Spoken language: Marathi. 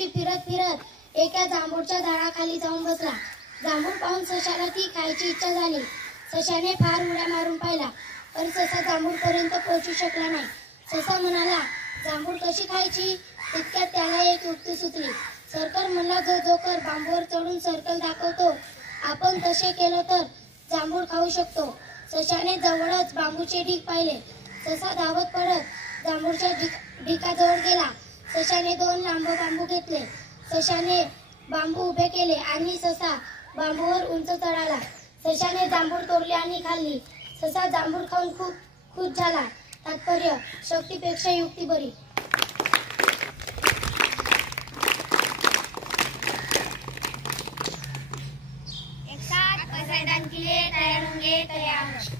दिवशी फिरत फिरत एका जांभूळच्या झाडाखाली जाऊन बसला. जांभूळ पाहून सशाला ती खायची इच्छा झाली. सशाने फार उड्या मारून पाहिला, पण ससा जांभूळपर्यंत पोहोचू शकला नाही. ससा म्हणाला, जांभूळ कशी खायची? तितक्यात त्याला एक युक्ती सुचली. सर्कल म्हणला, जो जोकर बांबूवर चढून सर्कल दाखवतो, आपण तसे केलं तर जांभूळ खाऊ शकतो. सशाने जवळच बांबूचे ढीग पाहिले. ससा धावत पडत जांभूळच्या ढिगाजवळ गेला. सशाने 2 लांब बांबू घेतले. सशाने बांबू उभे केले आणि ससा बांबूवर उंच चढाला. सशाने जांभूळ तोडली आणि खाल्ली. ससा जांभूळ खाऊन खूप खुश झाला. तात्पर्य: शक्तीपेक्षा युक्ती बरी. एक साथ पैसे दान किए तैयार होंगे तैयार.